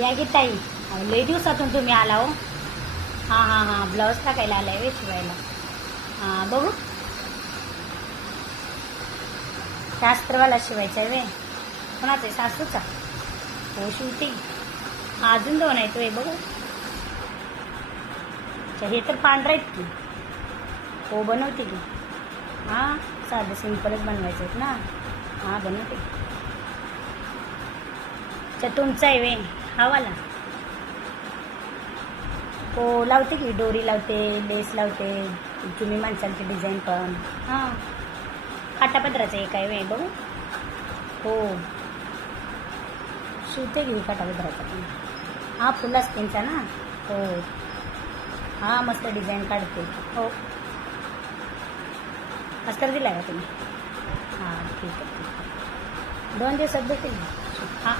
या की ताई. अहो, लई दिवसातून तुम्ही आला हो. हां हां हां, ब्लाऊज टाकायला आलाय वे शिवायला. हां बघू. शास्त्रवाला शिवायचा आहे वे. कोणाचा आहे? सासूचा. हो शिवते. अजून दोन आहेत वे बघू. अच्छा, हे तर पांढरे आहेत की. हो बनवते की. हां साधं सिंपलच बनवायचं आहेत ना. हां बनवते. अच्छा तुमचा आहे वे. हा वाला. हो लावते की, डोरी लावते, लेस लावते, तुम्ही माणसांची डिझाईन पण. हां काटापदराचं एक आहे वे बघू. हो शिवते की काटापदराचा पण. हां फुल असतेंचा ना. हो हां मस्त डिझाईन काढते. हो अस्तर दिला का तुम्ही? हां ठीक आहे ठीक आहे. 2 दिवसात भेटेल. हां